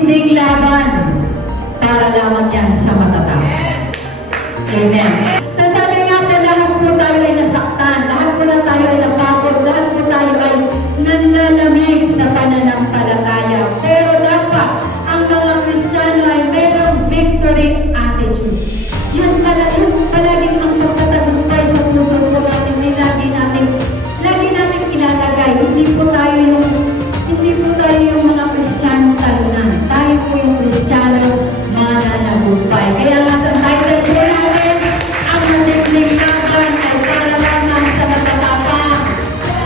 matinding laban para lamang yan sa matatag. Amen. Sasabi nga po, lahat po tayo ay nasaktan, lahat po na tayo ay napagod, lahat po tayo ay nanlalamig sa pananampalataya. Pero dapat ang mga Kristiyano ay mayroong victory attitude. Yung palaging ang pagtatagumpay sa puso po natin, ay lagi natin ilalagay. Hindi po tayo yung mga Kristiyano talunan. Tayo po yung Kristiyano mananagumpay. Kaya nga sa title po natin, ang matinding laban ay para lamang sa matatapang.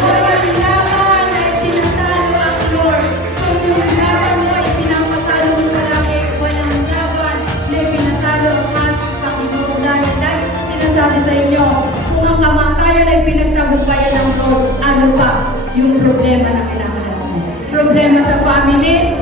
Walang laban ay tinatalo ang Lord. Kung yung laban mo ay pinapatalo mo palagi, walang laban na pinatalo ang ating Panginoon. Dahil sinasabi sa inyo, kung ang kamatayan ay pinagtagumpayan ng Lord, ano pa yung problema na kinakalas mo? Problema sa family,